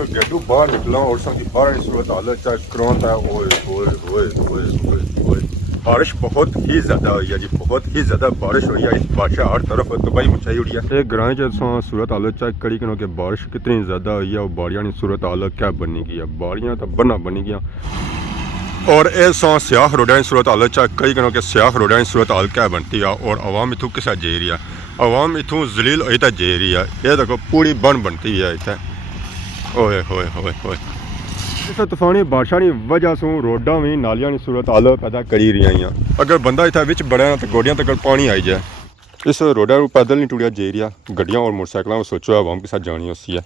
अगर गेटू बाहर निकला और की बाहर सूरत हालत चेक कराता है। ओए बारिश बहुत ही ज़्यादा हुई है जी, बहुत ही ज़्यादा बारिश हुई है। इस बादशाह हर तरफ तबाही मचाई हुई है। एक ग्रां च सूरत हालत चेक करी कि बारिश कितनी ज़्यादा हुई है और बाड़ियाँ की सूरत हालत क्या बनी गई है। बाड़ियाँ तो बना बनी गई और ये स्याह रोडा की सूरत हालत चेक करी कि स्याह रोडा की सूरत हाल क्या बनती है और आवाम इतों किसा जे रही है। आवाम इतों जलील होई तो जे रही है। ये देखो पूरी बन बनती है इतने। ओए होए होए होए इस तूफानी बारिशा की वजह से रोडा भी नालियां की सूरत हाल पैदा करी रही हैं। अगर बंदा इतना बिच बड़ा तो गोडियां तक पानी आई जाए। इस रोडा को पैदल नहीं टुड़िया जे रहा। गड्डियां और मोटरसाइकिल सोचो आवाम के साथ जानी उसी है।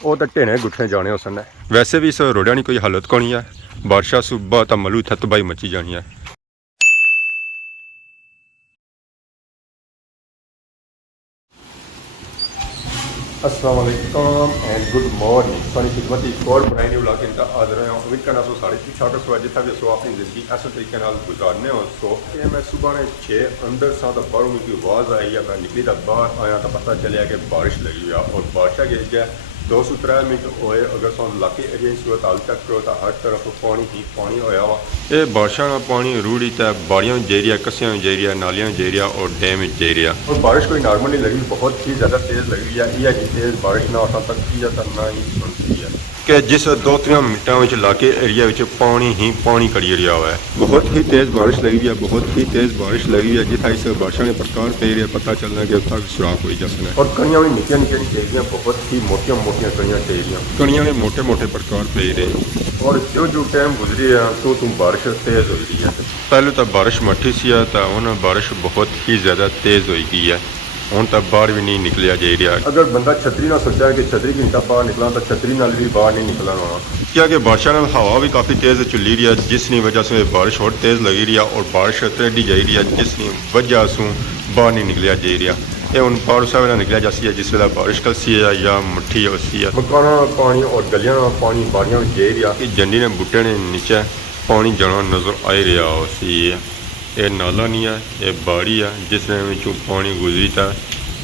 वो तो ढेने गुठे जाने उसने। वैसे भी इस रोडा की कोई हालत को नहीं है। बारिशा सुबह तो मलू इतना तबाही मची जानी है। अस्सलाम वालेकुम एंड गुड मॉर्निंग। सारी खिदमत एक और ब्रांड न्यू व्लॉग इंदा हाजिर हैं। उम्मीद करना सो साढ़े ठीक ठाक सो जितना भी सो अपनी ज़िंदगी ऐसे तरीके नाल गुजारने हो। सो मैं सुबह ने 6 अंदर सा तो बाहरों की आवाज़ आई है। मैं निकली तो बाहर आया तो पता चलिया कि बारिश लगी हुई है और बारिश गिर गया 2-3 मिनट होए। अगर सो इलाके एरिया की सूरत हाल चेक करो तो हर तरफ पानी ही पानी होया वा। ये बारिशा का पानी रूड़ी तो बाड़ियाँ जे रहा, कस्सियाँ जे रहा, नालियाँ जे रहा और डैम जे रहा। और बारिश कोई नॉर्मली लगी, बहुत ही ज़्यादा तेज़ लगी है। यह तेज़ बारिश ना हो सकती है तो ना ही सुनती है कि जिस 2-3 मिनटों में इलाके एरिया में पानी ही पानी कड़ी रहा हुआ है। बहुत ही तेज़ बारिश लगी हुई है, बहुत ही तेज़ बारिश लगी हुई है। जितना इस बारिशा ने प्रकार पे रही है पता चलना कि उसका सुराख हुई जसना। और कड़ियाँ भी निक्कियां निक्कियां टेरियां, बहुत ही मोटिया मोटिया कड़ियाँ टेरियां, कड़ियाँ ने मोटे मोटे प्रकार पे रहे। और जो टाइम गुजरी है तो बारिश तेज़ हो रही है। पहले तो बारिश मठी सी है तो उन्हें बारिश बहुत ही ज़्यादा तेज़ हो गई है। हूँ तो बाहर भी नहीं निकलिया जा रहा। अगर बंदा छतरी ना सोचा है कि छतरी घंटा बाहर निकला तो छतरी नाल भी बाहर नहीं निकलना होना। क्या कि बारिशा नाल हवा भी काफ़ी तेज़ चली रही है, जिसकी वजह से बारिश और तेज़ लगी रही है और बारिश टेढ़ी जा रही है, जिसकी वजह से बाहर नहीं निकलिया जा रहा। ये हूँ बाहर उस वेला निकलिया जाती है जिस वेला बारिश कलसी है या मट्ठी होती है। मकाना पानी और गलियां पानी बाड़ियां में जा रहा कि जंडी ने बूटे ने नीचे पानी जाना नजर आ रहा उसी। ये नाला नहीं है, ये बाड़ी है जिसमें पानी गुजरी था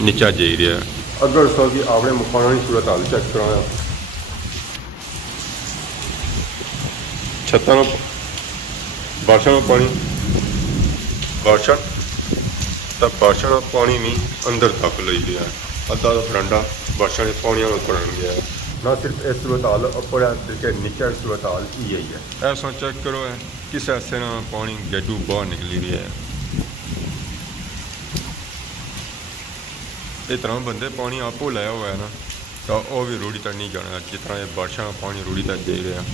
नीचा जा रहा है। अगर सो कि आपने मकान की सूरत हाल चेक कराया छत्ता बारिशा में पानी बारिशा तब बारिशा का पानी भी अंदर दाखिल हो गया है। अद्धा बरांडा बारिशा के पानी में भर गया है। ना सिर्फ इस सूरत हाल उपर है बल्कि नीचे सूरत हाल यही है। ऐसा चेक करो है किस ऐसे ना पानी गेडू बाहर निकली रही है। इस तरह बंदे पानी आपो लाया हुआ है ना तो वह भी रूढ़ी तक नहीं जाना। जिस तरह ये बारिशा का पानी रूढ़ी तक दे रहे हैं।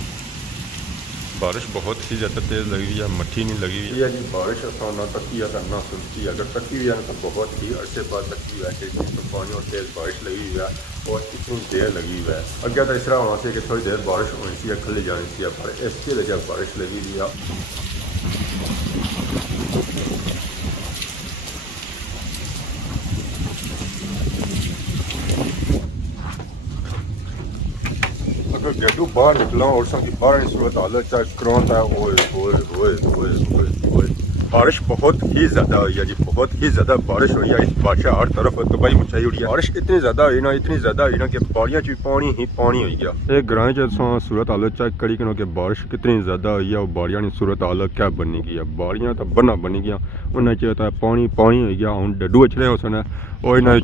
बारिश बहुत ही ज़्यादा तेज़ लगी हुई है, मट्ठी नहीं लगी हुई है जी। बारिश आसान ना तकी है तो ना सुनती है। अगर तकी हुई है तो बहुत ही अरसे बाद तकी हुई है कि पानी और तेज़ बारिश लगी हुई है और इतनी देर लगी हुई है। अगर तो इस तरह होना चाहिए कि थोड़ी देर बारिश होनी चाहिए, खली जानी चाहिए, पर इसकी वजह बारिश लगी हुई है। अगर गेटू बाहर निकला और की बाहर सूरत हालत चेक कराता है। बारिश बहुत ही ज़्यादा हुई है जी, बहुत ही ज़्यादा बारिश हुई है। इस बादशाह हर तरफ तबाही मचाई हुई है। बारिश इतनी ज़्यादा हुई ना, इतनी ज़्यादा हुई ना कि बाड़ियाँ ही पानी हो गया। एक ग्रां च सूरत हालत चेक करी कि बारिश कितनी ज़्यादा हुई है और बाड़ियाँ की सूरत हालत क्या बनी गई है। बाड़ियाँ तो बना बनी गई, उन्हें तो पानी पानी हो गया। हूँ डड्डू उछले उसन और इन्हें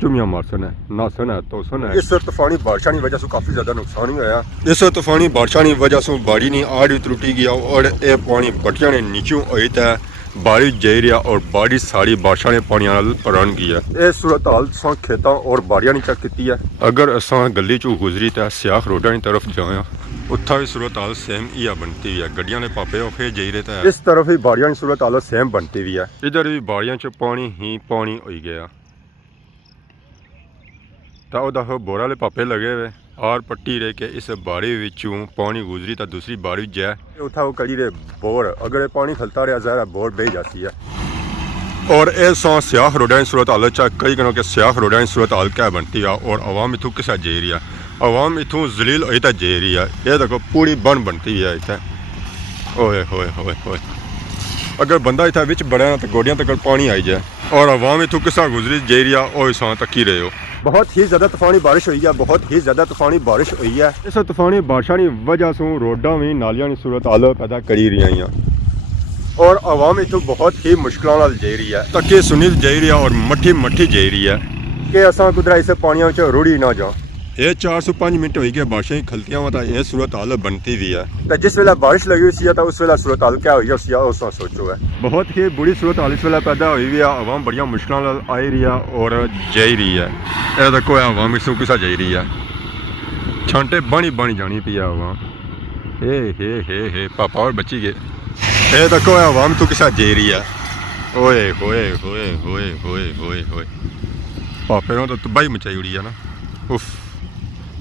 चुमियाँ मारसन है नासन है तो सन है। इस तूफानी बारिशा की वजह से काफ़ी ज़्यादा नुकसान ही होया। इस तूफानी बारिशा की वजह से बाड़ी नहीं आड़ भी त्रुटी गया और यह पानी बटिया ने नीचों आई तो बारिश जा रहा और बाड़ी सारी बारिशा ने पानी भरन गई है। यह सूरत हाल खेतों और बाड़ियाँ नहीं चेक की है। अगर असा गली चो गुजरी तो स्याह रोडा की तरफ जाया उत्था भी सूरत हाल सेम ही बनती हुई है। गड्डियां ने पापे औखे जा रहे थे। इस तरफ ही बाड़ियाँ की सूरत हाल सेम बनती हुई है। इधर भी बाड़ियाँ च पानी ही पानी हो गया तो देखो बोर वाले पापे लगे हुए और पट्टी रहे कि इस बाड़ी विचों पानी गुजरी तो दूसरी बाड़ी जाए उठा वो कड़ी रहे बोर। अगर ये पानी खलता रहा ज़्यादा बोर बह जाती है। और ऐसा स्याह रोडा की सूरत हाल चेक कई कि स्याह रोडा की सूरत हाल क्या बनती है और आवाम इतों किसा जे रही है। आवाम इतों जलील होई तो जे रही है। ये देखो पूरी बन बनती है इतने। ओए होए होए होए अगर बंदा इतना बिच बड़ा तो गोडियां तक पानी आई जाए और आवाम इतों किसा गुजरी जे रही है। ओ इसा तकी रहे हो। बहुत ही ज़्यादा तूफानी बारिश हुई है, बहुत ही ज़्यादा तूफानी बारिश हुई है। इस तूफानी बारिशा की वजह से रोडा भी नालियां की सूरत हाल पैदा करी रही हैं और आवाम इतों बहुत ही मुश्किलों नाल जी रही है, धक्के सुनी जी रही है और मट्ठी मट्ठी जी रही है कि असां कुदरा इस पानियों च रुड़ी ना जाओ। ये 405 मिनट हुई कि बारिशें खलतियां वा ये सूरत हाल बनती भी है। तो जिस वेला बारिश लगी हुई सी तो उस वेला सूरत हाल क्या हुई है उस सोचो है। बहुत ही बुरी सूरत हाल इस वेला पैदा हुई है, आवाम बड़िया मुश्किलों नाल आई रही है और जाई रही है। यह देखो आवाम इसों किसा जाई रही है, छांटे बनी बनी जानी पी है आवाम। हे पापा और बची गए। ये देखो आवाम तो किसा जाई रही है। ओए होए होए होए होए होए होए पापे तो तबाही मचाई उड़ी है ना। उफ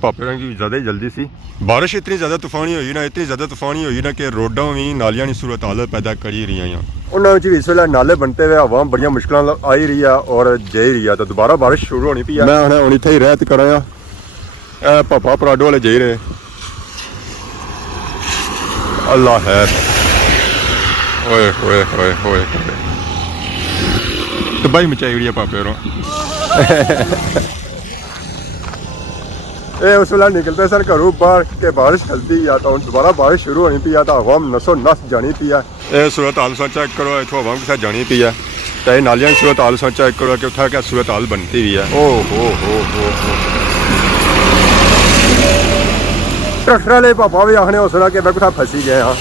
पापे की ज़्यादा ही जल्दी सी बारिश इतनी ज़्यादा तूफानी हुई ना, इतनी ज़्यादा तूफानी हुई ना कि रोडों भी नालियां की सूरत हाल पैदा करी रही हैं। उन्होंने इस वेले नाले बनते हुए आवाम बड़िया मुश्किलों आई रही है और जाई रही है। तो दोबारा बारिश शुरू होनी पी है। मैं हूँ इतने ही रहत करा पापा पराडो वाले जाई रहे। अल्लाह है ओए होए होए होए तबाही मचाई हुई है पापे रो। ये उस वेला निकलते सर घरों बाहर के बारिश खलती या तो दोबारा बारिश शुरू होनी पी है तो आवाम नसो नस जानी पी है। ये सूरत हाल सा चेक करो, इतों आवाम के साथ जानी पी है। तो ये नालियां की सूरत हाल सा चेक करो कि उठा क्या सूरत हाल बनती भी है। ओ हो ट्रैक्टर वाले पापा भी आखने उस वेला कि मैं कुछ फंसी गए हाँ।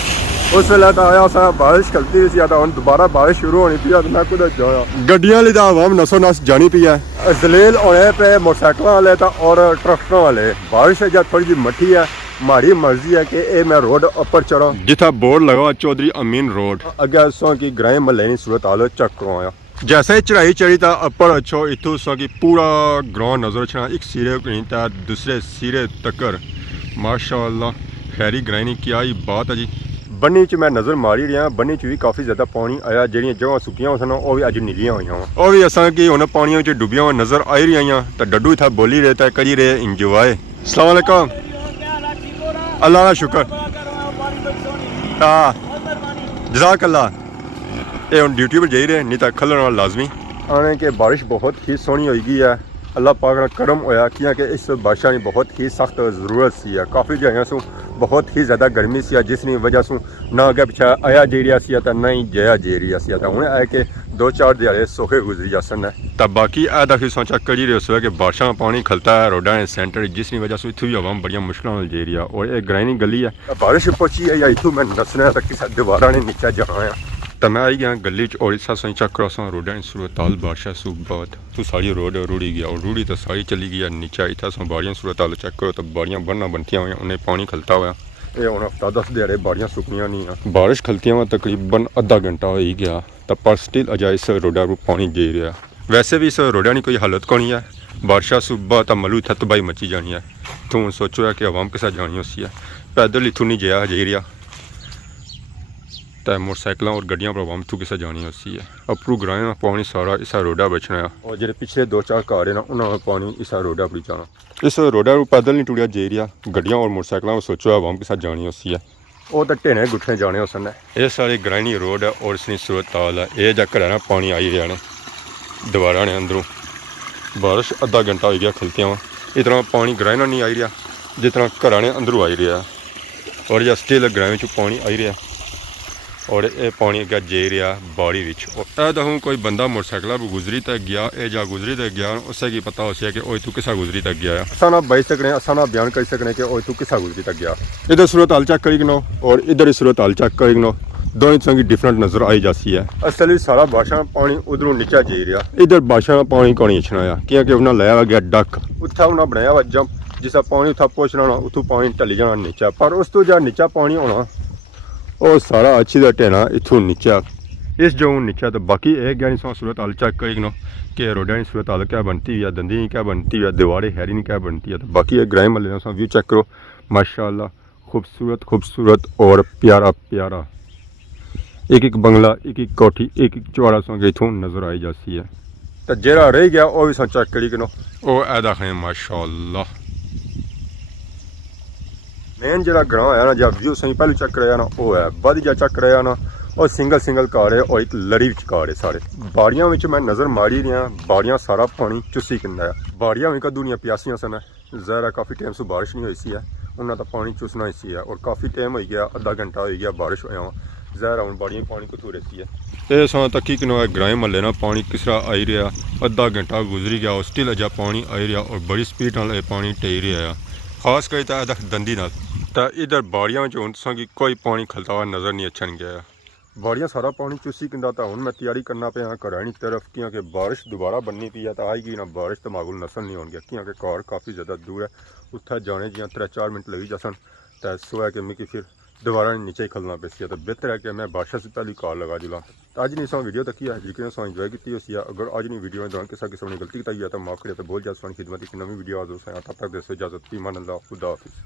उस वेला तो आया सा बारिश खलती हुई सी तो हम दोबारा बारिश शुरू होनी पी है तो मैं कुछ जाया। गड्डियां ली तो आवाम नसो नस जानी पी है। जलील होने पे मोटरसाइकिल वाले तो और ट्रैक्टरों वाले बारिश जब थोड़ी जी मठी है हमारी मर्जी है कि ए मैं रोड ऊपर चढ़ा जिथा बोर्ड लगा चौधरी अमीन रोड अगे सो की ग्राम महल सूरत हाल चेक करवाया। जैसे ही चढ़ाई चढ़ी था अपर अच्छो इतों सो की पूरा ग्राउंड नजर छना एक सिरे था दूसरे सिरे तकर माशाअल्लाह खैरी ग्राइनी क्या ही बात है जी। बन्नी च मैं नज़र मारी रहा, बन्नी च भी काफ़ी ज़्यादा पानी आया, जड़ियाँ जगह सुक्कियां सन वो भी अज नीलियां हुई और भी असा कि उन्हें पानियों च डुबिया हुआ नज़र आई रही तो डड्डू था बोली रहे तो करी रहे इंजॉय। अस्सलाम वालेकुम। अल्लाह का शुक्र। हाँ जज़ाकल्लाह। ये हम ड्यूटी पर जाई रहे नहीं तो खलन वाला लाजमी आने के बारिश बहुत ही सोहनी होगी है। अल्लाह पाक का करम होया कि इस बारिशा की बहुत ही सख्त ज़रूरत सी है। काफ़ी जगह सू बहुत ही ज़्यादा गर्मी सी जिसकी वजह से ना अगे पिछा आया जी रहा सी तो ना ही जया जी रहा सी तो हूँ आए कि 2-4 दिहाड़े सौखे गुजरी जासन है। तो बाकी ऐदा फिर सोचा करी रहे उस कि बारिशा पानी खलता है रोडा सेंटर जिसकी वजह से इतों भी आवाम बड़िया मुश्किलों जी रही है और एक ग्राइनी गली है। बारिश पहुंची है या इतों मैं नसना तक किसी दोबारा नहीं नीचा जाना है। तो मैं आई गया गली और इस चेक करो रोडा सूरत हाल बारिशा सूख बहुत तो सारी रोड रुड़ी गया और रुड़ी तो सारी चली गई नीचा इतना बाड़ियाँ सूरत हाल चेक करो तो बाड़ियाँ बनना बनतियाँ हुई उन्हें पानी खलता हुआ ये हूँ हफ्ता 10 दिहाड़े बाड़ियाँ सुकनियाँ नहीं है। बारिश खलतियाँ हुआ तकरीबन आधा घंटा हो ही गया तो पर स्टिल अजा इस रोडा पर पानी जी रहा। वैसे भी इस रोडा की कोई हालत को नहीं है, बारिशा सुबह तो मलू इतना तबाही मची जानी है। तू सोचो है कि आवाम के साथ जानी उसी है पैदल इतों नहीं जया जी रहा तो मोटरसाइकिलों और गड्डियों पर आवाम तू किसा जानी उसी है। अपरू ग्रां में पानी सारा इस रोडा बचना है और जो पिछले 2-4 घर है ना उन्होंने पानी इस रोडा पर जाना। इस रोडा पर पैदल नहीं टुड़िया जी रहा, गड्डियों और मोटरसाइकिलों में सोचो आवाम के साथ जानी उसी है वो तो ढेने गुठने जाने उसने। ये सारी ग्राइनी रोड है और इसकी सूरत हाल है। ये जब घर ना पानी आई रहा ने दोबारा ने अंदरों बारिश आधा घंटा हो गया खलतियाँ इतना पानी ग्राइना नहीं आई रहा जितना घर ने अंदरों आई रहा और जब स्टिल ग्रां पानी आई रहा और ये पानी अगर जे रहा बाड़ी तो हूँ कोई बंदा मोटरसाइकिल पर गुजरी तक गया ये जा गुजरी तक गया उससे की पता हो कि ओ तू किसा गुजरी तक गया असा ना बच सकने असा ना बयान कर सकने कि ओ तू किसा गुजरी तक गया। इधर सूरत हाल चेक करी गिनो और इधर सूरत हाल चेक करी गिनो दोनों तरह की डिफरेंट नजर आई जाती है। असल सारा बारिशा पानी उधरों नीचा जी रहा इधर बारिशा पानी को नहीं छना क्योंकि उन्हें लाया गया डक उतना उन्हें बनाया वा जंप जिसा पानी उतना पहुँचना उतों पानी टली जाना नीचा पर उस तो जहाँ नीचा पानी होना और सारा अच्छी का ढेना इतों नीचा इस जो नीचा तो बाकी एक गया नहीं सूरत हाल चेक करी गिनो कि रोडा की सूरत हाल क्या बनती है दंदी क्या बनती है दीवारें हैरी नहीं क्या बनती है। तो बाकी एक ग्राम महल व्यू चेक करो माशाअल्लाह खूबसूरत खूबसूरत और प्यारा प्यारा एक एक बंगला एक एक कोठी एक एक चौड़ा सौ इतों नज़र आई जाती है। तो जरा रह गया वह भी सो चेक करी गिनो वो ऐदा है माशाअल्लाह। मेन जो ग्रां है ना जब व्यू सही पहले चेक कराया ना वो है बद जा चेक कराया ना और सिंगल कार है और एक लड़ी कार है सारे बाड़ियां मैं नज़र मारी रहा बाड़ियां सारा पानी चुसी किंदा है ਬਾੜੀਆਂ ਵੀ ਕਦੋਂ ਦੀਆਂ ਪਿਆਸੀਆਂ ਸਨ। ਜ਼ਾਹਿਰ ਕਾफ़ी टाइम से बारिश नहीं हुई सी है, उन्होंने तो पानी चूसना ही सी है और काफ़ी टाइम हो गया, अद्धा घंटा हो गया बारिश होया। ਜ਼ਾਹਿਰ ਹੁਣ ਬਾੜੀਆਂ ਪਾਣੀ ਕਿੱਥੋਂ ਰਹਿਸੀ ਹੈ। ਇਹ ਸਾਂ ਤੱਕੀ ਕਿਨੋਂ ਗ੍ਰਾਮ ਮਹੱਲੇ ਨਾਲ ਪਾਣੀ ਕਿਸ ਤਰ੍ਹਾਂ ਆਈ ਰਿਹਾ, ਅੱਧਾ ਘੰਟਾ ਗੁਜ਼ਰੀ ਗਿਆ, ਸਟਿਲ ਅਜਾ ਪਾਣੀ ਆਈ ਰਿਹਾ ਔਰ ਬੜੀ ਸਪੀਡ ਨਾਲ ਇਹ ਪਾਣੀ ਢਹਿ ਰਿਹਾ ਆ, ਖਾਸ ਕਰ ਤਾਂ ਇਹਦਾ ਦੰਦੀ ਨਾਲ। ਤਾਂ ਇਧਰ ਬਾੜੀਆਂ ਵਿੱਚ ਹੁਣ ਤੁਸਾਂ ਕੀ ਕੋਈ ਪਾਣੀ ਖਲਤਾ ਹੋਇਆ ਨਜ਼ਰ ਨਹੀਂ ਅੱਛਣ ਗਿਆ। ਬਾੜੀਆਂ ਸਾਰਾ ਪਾਣੀ ਚੂਸੀ ਕਿੰਦਾ। ਤਾਂ ਹੁਣ ਮੈਂ ਤਿਆਰੀ ਕਰਨਾ ਪਿਆ ਘਰਾਣੀ ਤਰਫ, ਕਿਉਂਕਿ ਬਾਰਿਸ਼ ਦੁਬਾਰਾ बननी पी है। तो आएगी ना बारिश तो मागुल नसल नहीं होगी, क्योंकि घर काफ़ी ज़्यादा दूर है, उत्थे जाने जियां 3-4 मिनट लगी जासन। तो सो है कि मिगी फिर दोबारा नीचे ही खलना पैसी है। तो बेहतर है कि मैं बारिश से पहले कार लगा जुला। तो अज नहीं सो वीडियो तक है जिक्र सो इंजॉय की उसी है। अगर अज नहीं वीडियो में दौरान किसी किस्म की गलती की है तो माफ़ करिए। तो बहुत ज़्यादा सोनी खिदमत की नवी वीडियो आज तब तक दसो इजाजत, ईमान अल्लाह, खुदा हाफिज़।